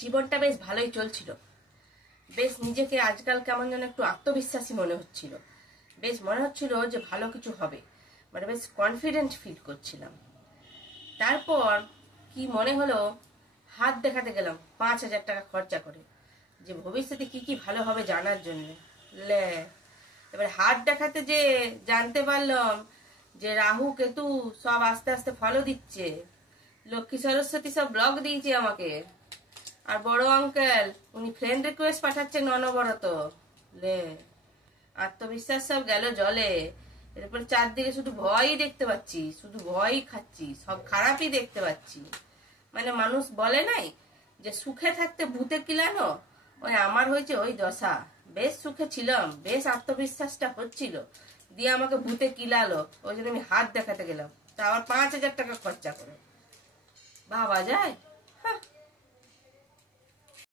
জীবনটা বেশ ভালোই চলছিল। বেশ নিজেকে আজকাল কেমন যেন একটু আত্মবিশ্বাসী মনে হচ্ছিল। বেশ মনে হচ্ছিল যে ভালো কিছু হবে, মানে বেশ কনফিডেন্ট ফিল করছিলাম। তারপর কি মনে হলো, হাত দেখাতে গেলাম 5,000 টাকা খরচা করে, যে ভবিষ্যতে কি কি ভালো হবে জানার জন্য। লে এবার হাত দেখাতে যে জানতে পারলাম যে রাহু কেতু সব আস্তে আস্তে ফলো দিচ্ছে, লক্ষ্মী সরস্বতী সব ব্লক দিয়েছে আমাকে, আর বড় আঙ্কেল উনি ফ্রেন্ড রিকোয়েস্ট পাঠাচ্ছেন অনবরত। লে আত্মবিশ্বাস সব গেল জলে। এরপর চারদিকে শুধু ভয়ই দেখতে পাচ্ছি, শুধু ভয়ই খাচ্ছি, সব খারাপই দেখতে পাচ্ছি। মানে মানুষ বলে নাই যে সুখে থাকতে ভূতে কিলানো, ওই আমার হয়েছে ওই দশা। বেশ সুখে ছিলাম, বেশ আত্মবিশ্বাসটা হচ্ছিল, দিয়ে আমাকে ভূতে কিলালো। ওই জন্য আমি হাত দেখাতে গেলাম, তা আবার 5,000 টাকা খরচা করে। ভাবা যায়? হ্যাঁ।